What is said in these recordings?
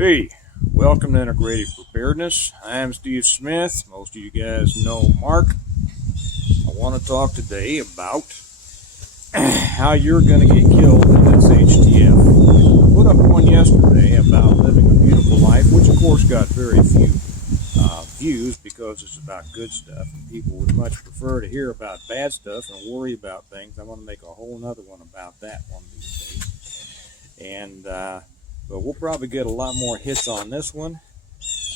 Hey, welcome to Integrated Preparedness. I'm Steve Smith. Most of you guys know Mark. I want to talk today about how you're going to get killed in SHTF. I put up one yesterday about living a beautiful life, which of course got very few views because it's about good stuff. And people would much prefer to hear about bad stuff and worry about things. I want to make a whole nother one about that one of these days. And but we'll probably get a lot more hits on this one.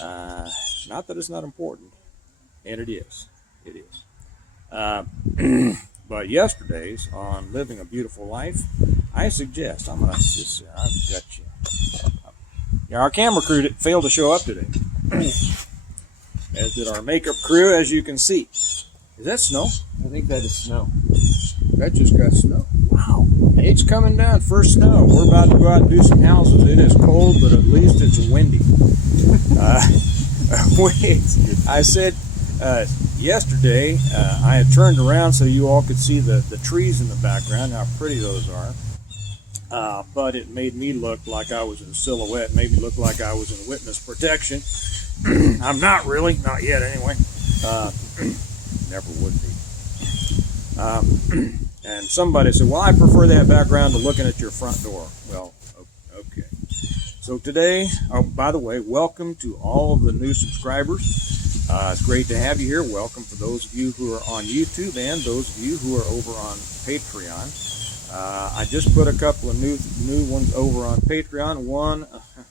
Not that it's not important, and it is. It is. But yesterday's on living a beautiful life, I suggest I've got you. Yeah, our camera crew failed to show up today, as did our makeup crew, as you can see. Is that snow? I think that is snow. That just got snow. Wow. It's coming down. First snow. We're about to go out and do some houses. It is cold, but at least it's windy. I said yesterday, I had turned around so you all could see the trees in the background, how pretty those are. But it made me look like I was in silhouette. It made me look like I was in witness protection. I'm not really. Not yet, anyway. Never would be. And somebody said, well, I prefer that background to looking at your front door. Well, okay. So today, by the way, welcome to all of the new subscribers. It's great to have you here. Welcome for those of you who are on YouTube and those of you who are over on Patreon. I just put a couple of new ones over on Patreon. One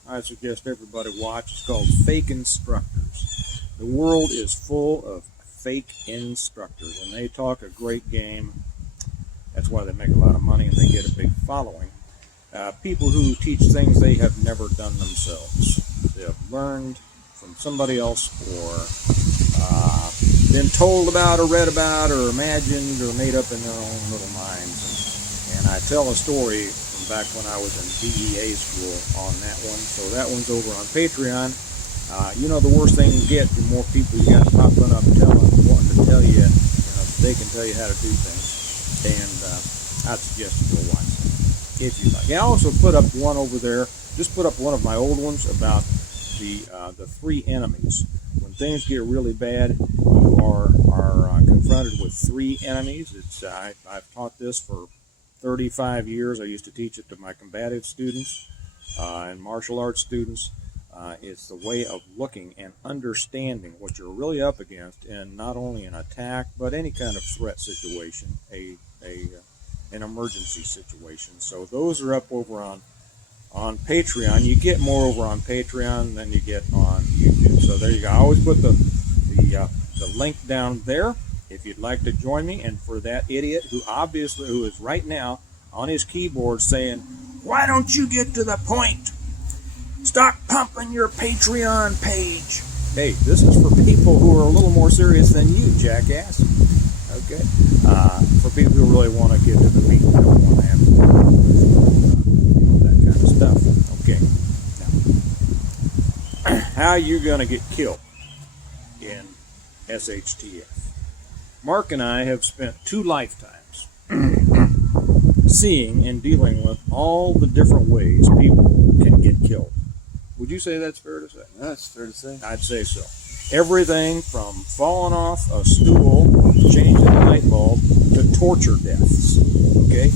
I suggest everybody watch. It's called Fake Instructors. The world is full of fake instructors, and they talk a great game. That's why they make a lot of money and they get a big following. People who teach things they have never done themselves. They have learned from somebody else or been told about or read about or imagined or made up in their own little minds. And I tell a story from back when I was in DEA school on that one. So that one's over on Patreon. You know, the worst thing you get, the more people you got popping up wanting to tell you, they can tell you how to do things. And I'd suggest you go watch it if you like. I also put up one over there, just put up one of my old ones about the three enemies. When things get really bad, you are confronted with three enemies. I've taught this for 35 years. I used to teach it to my combative students and martial arts students. It's the way of looking and understanding what you're really up against in not only an attack, but any kind of threat situation, an emergency situation. So those are up over on Patreon. You get more over on Patreon than you get on YouTube. So there you go. I always put the link down there if you'd like to join me. And for that idiot who is right now on his keyboard saying, "Why don't you get to the point? Stop pumping your Patreon page." Hey, this is for people who are a little more serious than you, jackass. Okay? For people who really want to get to the meat, don't want to have to deal with that kind of stuff. Okay. Now, how are you going to get killed in SHTF? Mark and I have spent 2 lifetimes seeing and dealing with all the different ways people can get killed. Would you say that's fair to say? That's fair to say. I'd say so. Everything from falling off a stool, changing a light bulb, to torture deaths. Okay?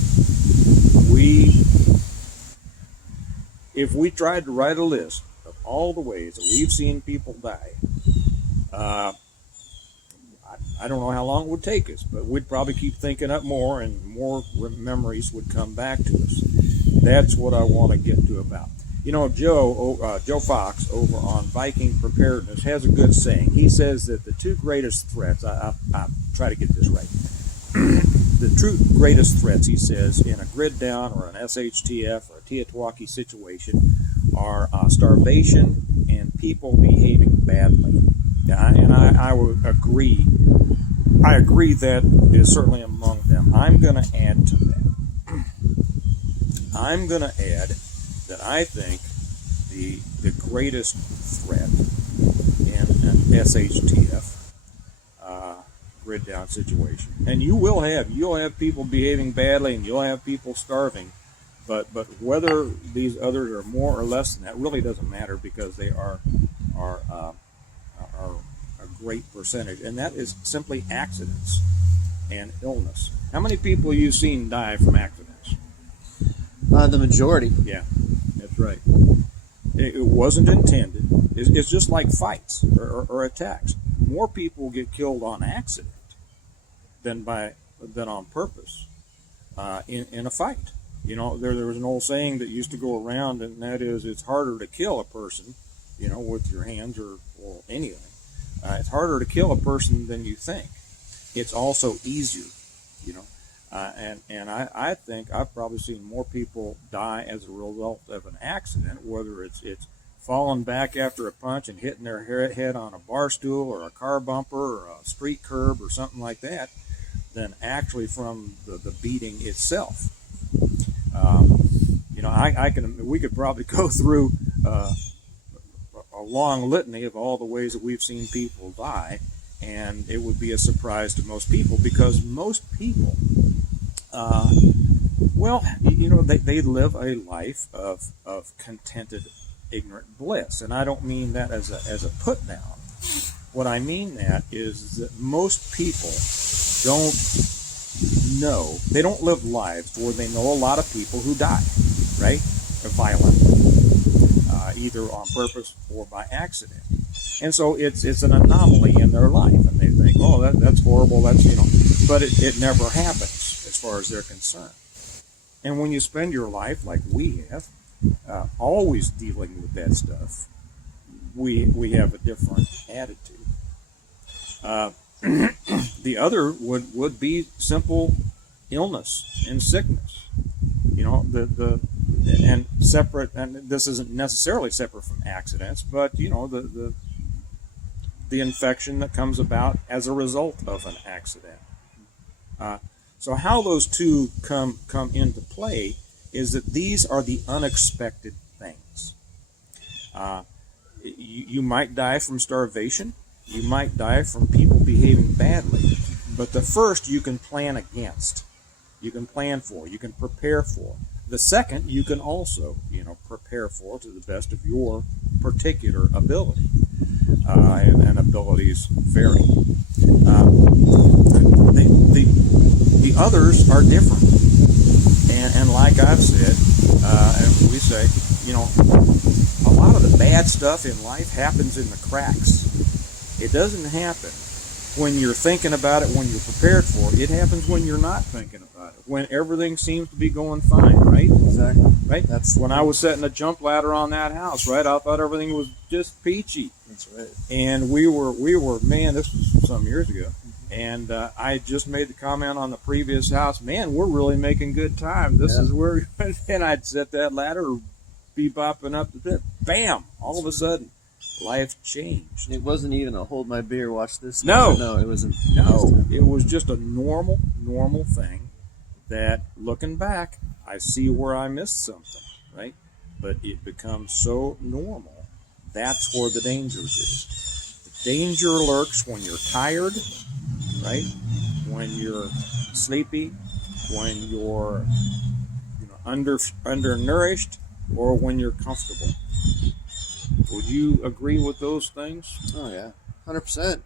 If we tried to write a list of all the ways that we've seen people die, I don't know how long it would take us, but we'd probably keep thinking up more and more memories would come back to us. That's what I want to get to about. You know, Joe Fox over on Viking Preparedness has a good saying. He says that the 2 greatest threats, I try to get this right, the 2 greatest threats, he says, in a grid down or an SHTF or a Teotwaki situation are starvation and people behaving badly. And I would agree. I agree that is certainly among them. I'm going to add to that. I'm going to add that I think the greatest threat in an SHTF grid down situation, and you'll have people behaving badly and you'll have people starving, but whether these others are more or less than that really doesn't matter, because they are a great percentage, and that is simply accidents and illness. How many people you've seen die from accidents? The majority. Yeah, that's right. It wasn't intended. It's just like fights or attacks. More people get killed on accident than on purpose in a fight. You know, there was an old saying that used to go around, and that is, it's harder to kill a person, you know, with your hands or anything. It's harder to kill a person than you think. It's also easier, you know. And I think I've probably seen more people die as a result of an accident, whether it's falling back after a punch and hitting their head on a bar stool or a car bumper or a street curb or something like that, than actually from the beating itself. You know, we could probably go through a long litany of all the ways that we've seen people die, and it would be a surprise to most people, because most people, well, you know, they live a life of contented, ignorant bliss. And I don't mean that as a put down. What I mean that is that most people they don't live lives where they know a lot of people who die, right? Violently, either on purpose or by accident. And so it's an anomaly in their life, and they think, oh, that's horrible, that's, you know, but it never happens as far as they're concerned. And when you spend your life like we have, always dealing with that stuff, we have a different attitude. The other would be simple illness and sickness. You know, and separate, and this isn't necessarily separate from accidents, but you know, the infection that comes about as a result of an accident. So how those two come into play is that these are the unexpected things. You might die from starvation. You might die from people behaving badly. But the first you can plan against. You can plan for. You can prepare for. The second you can also, you know, prepare for to the best of your particular ability. And abilities vary. The others are different. And like I've said, and we say, you know, a lot of the bad stuff in life happens in the cracks. It doesn't happen when you're thinking about it, when you're prepared for it. It happens when you're not thinking about it, when everything seems to be going fine, right? Exactly. Right? That's when I was setting a jump ladder on that house, right? I thought everything was just peachy. That's right. And we were, man, this was some years ago. And I just made the comment on the previous house, man, we're really making good time. This is where, and I'd set that ladder, be bopping up the bit. Bam! All of a sudden, life changed. It wasn't even a hold my beer, watch this. No, it wasn't. No, it was just a normal thing that, looking back, I see where I missed something, right? But it becomes so normal. That's where the danger is. The danger lurks when you're tired, right? When you're sleepy, when you're, you know, undernourished, or when you're comfortable. Would you agree with those things? Oh yeah, 100%.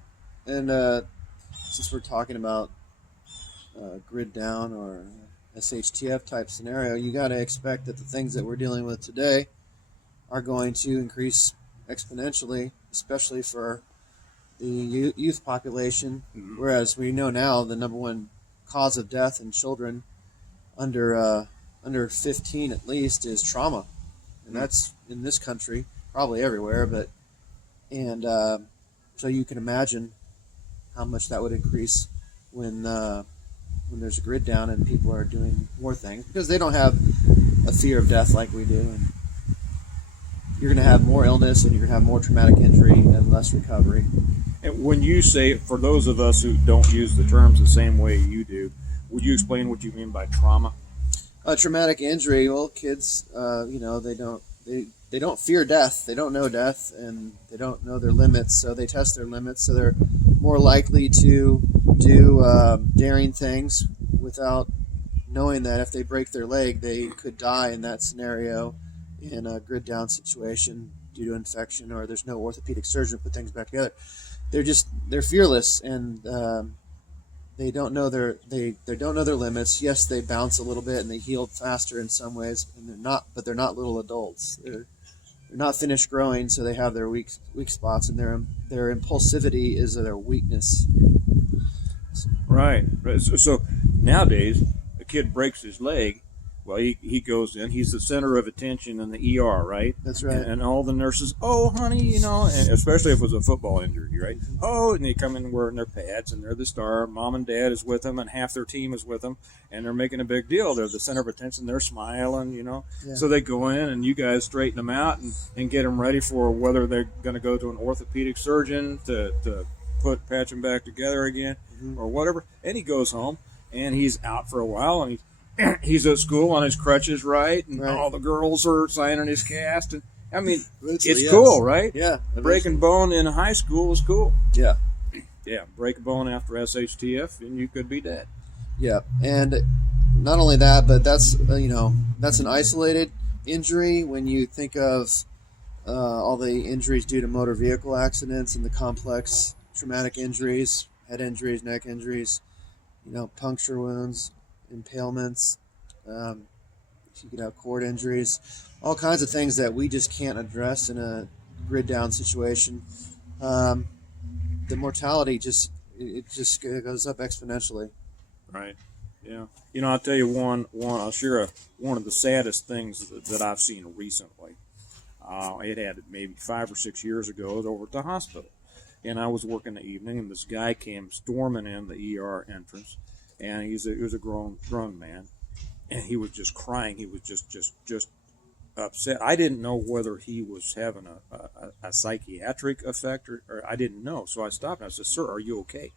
And since we're talking about grid down or SHTF type scenario, you got to expect that the things that we're dealing with today are going to increase exponentially, especially for the youth population. Mm-hmm. Whereas we know now the number one cause of death in children under 15 at least is trauma, and that's in this country, probably everywhere. But so you can imagine how much that would increase when there's a grid down and people are doing more things, because they don't have a fear of death like we do, and you're going to have more illness and you're going to have more traumatic injury and less recovery. And when you say, for those of us who don't use the terms the same way you do, would you explain what you mean by trauma? Traumatic injury. Well, kids, they don't fear death. They don't know death, and they don't know their limits, so they test their limits. So they're more likely to do daring things without knowing that if they break their leg, they could die in that scenario in a grid down situation due to infection, or there's no orthopedic surgeon to put things back together. They're fearless, and they don't know their limits. Yes, they bounce a little bit and they heal faster in some ways, and they're not little adults. They're not finished growing, so they have their weak spots, and their impulsivity is their weakness. Right. So nowadays, a kid breaks his leg. Well, he goes in. He's the center of attention in the ER, right? That's right. And all the nurses, oh, honey, and especially if it was a football injury, right? Oh, and they come in wearing their pads, and they're the star. Mom and dad is with them, and half their team is with them, and they're making a big deal. They're the center of attention. They're smiling, Yeah. So they go in, and you guys straighten them out and get them ready for whether they're going to go to an orthopedic surgeon to patch them back together again, or whatever. And he goes home, and he's out for a while, and he's at school on his crutches, right? And all the girls are signing his cast. And I mean, it's cool, right? Yeah. Breaking bone in high school is cool. Yeah. Yeah. Break a bone after SHTF, and you could be dead. Yeah. And not only that, but that's an isolated injury. When you think of all the injuries due to motor vehicle accidents and the complex traumatic injuries, head injuries, neck injuries, puncture wounds, impalements, you could have cord injuries, all kinds of things that we just can't address in a grid down situation. The mortality just goes up exponentially. Right. Yeah. I'll tell you I'll share one of the saddest things that I've seen recently. It had maybe 5 or 6 years ago. I was over at the hospital, and I was working the evening, and this guy came storming in the ER entrance. And he was a grown man, and he was just crying. He was just upset. I didn't know whether he was having a psychiatric effect or I didn't know. So I stopped and I said, "Sir, are you okay?"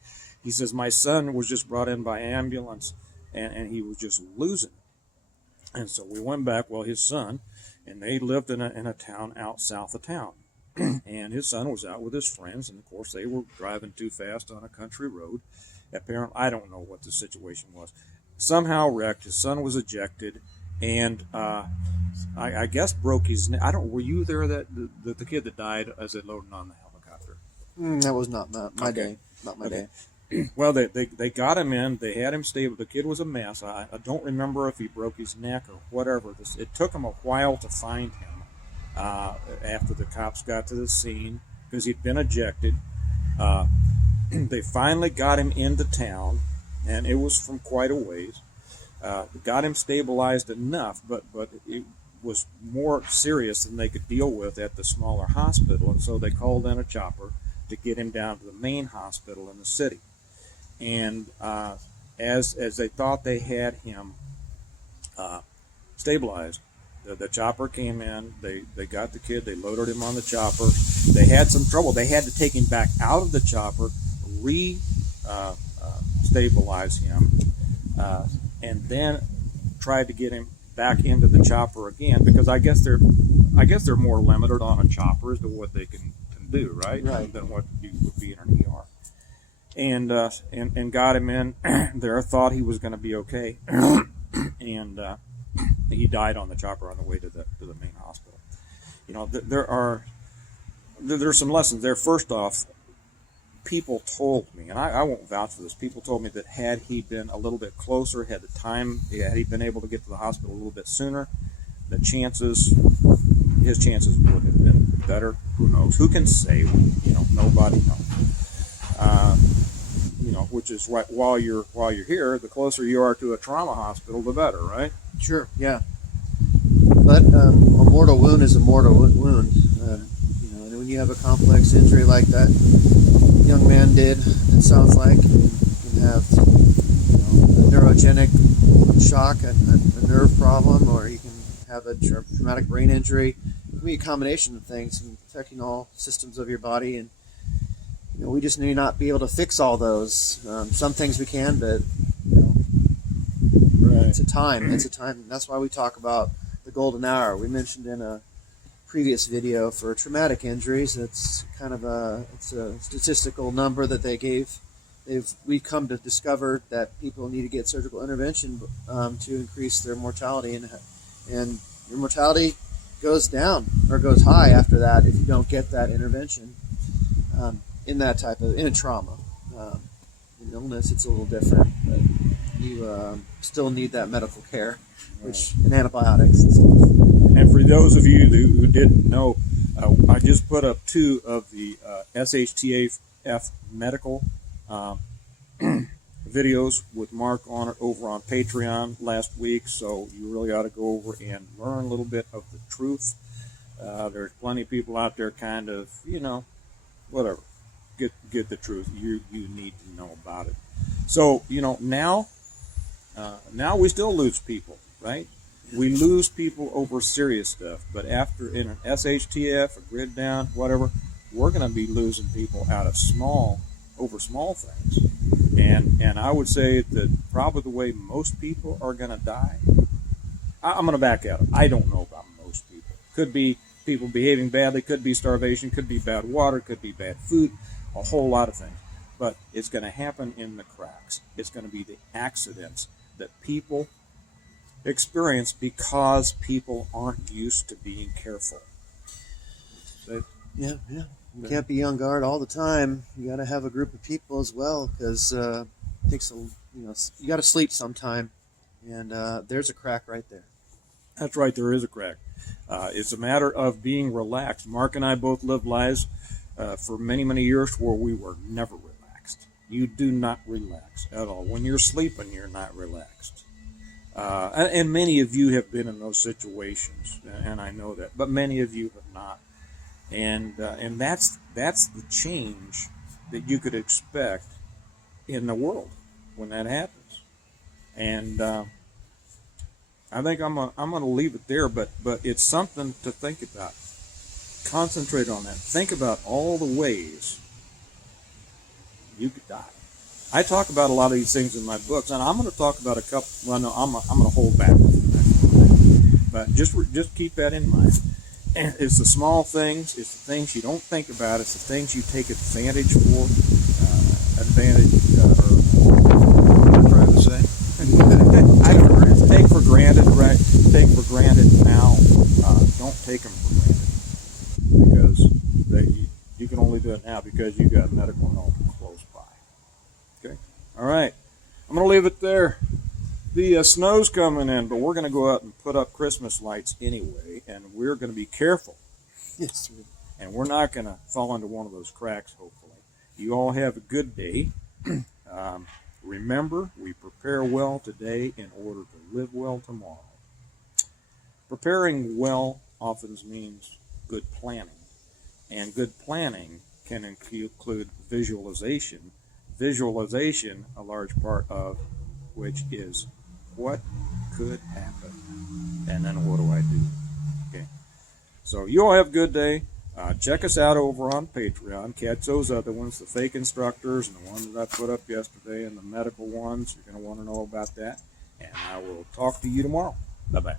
He says, "My son was just brought in by ambulance, and he was just losing it." And so we went back. Well, his son, and they lived in a town out south of town, and his son was out with his friends, and of course they were driving too fast on a country road. Apparently, I don't know what the situation was. Somehow wrecked. His son was ejected, and I guess broke his neck. Were you there? The kid that died as they loaded on the helicopter. That was not my day. Not my day. Well, they got him in. They had him stable. The kid was a mess. I don't remember if he broke his neck or whatever. It took him a while to find him after the cops got to the scene because he'd been ejected. They finally got him into town, and it was from quite a ways. Got him stabilized enough, but it was more serious than they could deal with at the smaller hospital, and so they called in a chopper to get him down to the main hospital in the city. And as they thought they had him stabilized, the chopper came in. They got the kid. They loaded him on the chopper. They had some trouble. They had to take him back out of the chopper, stabilize him, and then tried to get him back into the chopper again, because I guess they're more limited on a chopper as to what they can do, right? Than what you would be in an ER. And got him in there. Thought he was going to be okay, and he died on the chopper on the way to the main hospital. There's some lessons there. First off, people told me, and I won't vouch for this, people told me that had he been a little bit closer, had he been able to get to the hospital a little bit sooner, his chances would have been better. Who knows? Who can say? Nobody knows. Which is right. While you're here, the closer you are to a trauma hospital, the better, right? Sure. Yeah. But a mortal wound is a mortal wound. And when you have a complex injury like that young man did, it sounds like, you can have a neurogenic shock, a nerve problem, or you can have a traumatic brain injury. It can be a combination of things affecting all systems of your body, and we just may not be able to fix all those. Some things we can, but right. It's a time. That's why we talk about the golden hour. We mentioned in a previous video for traumatic injuries, it's kind of a statistical number that they gave we've come to discover that people need to get surgical intervention to increase their mortality, and your mortality goes down or goes high after that if you don't get that intervention in a trauma. In illness, it's a little different, but you still need that medical care, and antibiotics and stuff. And for those of you who didn't know, I just put up 2 of the SHTF medical videos with Mark on it over on Patreon last week, so you really ought to go over and learn a little bit of the truth. There's plenty of people out there kind of, whatever. Get the truth. You need to know about it. So, now we still lose people, right? We lose people over serious stuff, but after in an SHTF, a grid down, whatever, we're going to be losing people out of small things. And I would say that probably the way most people are going to die, I'm going to back out. I don't know about most people. Could be people behaving badly, could be starvation, could be bad water, could be bad food, a whole lot of things. But it's going to happen in the cracks. It's going to be the accidents that people experience because people aren't used to being careful. Yeah. You can't be on guard all the time. You got to have a group of people as well, because it takes you got to sleep sometime, and there's a crack right there. That's right, there is a crack. It's a matter of being relaxed. Mark and I both lived lives for many, many years where we were never relaxed. You do not relax at all. When you're sleeping, you're not relaxed. And many of you have been in those situations, and I know that, but many of you have not. And that's the change that you could expect in the world when that happens. And I think I'm gonna leave it there, but it's something to think about. Concentrate on that. Think about all the ways you could die. I talk about a lot of these things in my books, and I'm going to talk about a couple. Well, no, I'm going to hold back with the next one, but just keep that in mind. And it's the small things. It's the things you don't think about. It's the things you take advantage for. What I'm trying to say. Take for granted, right? Take for granted now. Don't take them for granted, because you can only do it now because you got medical help close by. Okay. All right. I'm going to leave it there. The snow's coming in, but we're going to go out and put up Christmas lights anyway, and we're going to be careful. Yes, sir. And we're not going to fall into one of those cracks, hopefully. You all have a good day. Remember, we prepare well today in order to live well tomorrow. Preparing well often means good planning, and good planning can include visualization. Visualization, a large part of which is what could happen, and then what do I do? Okay. So you all have a good day. Check us out over on Patreon. Catch those other ones, the fake instructors and the ones that I put up yesterday, and the medical ones. You're going to want to know about that. And I will talk to you tomorrow. Bye-bye.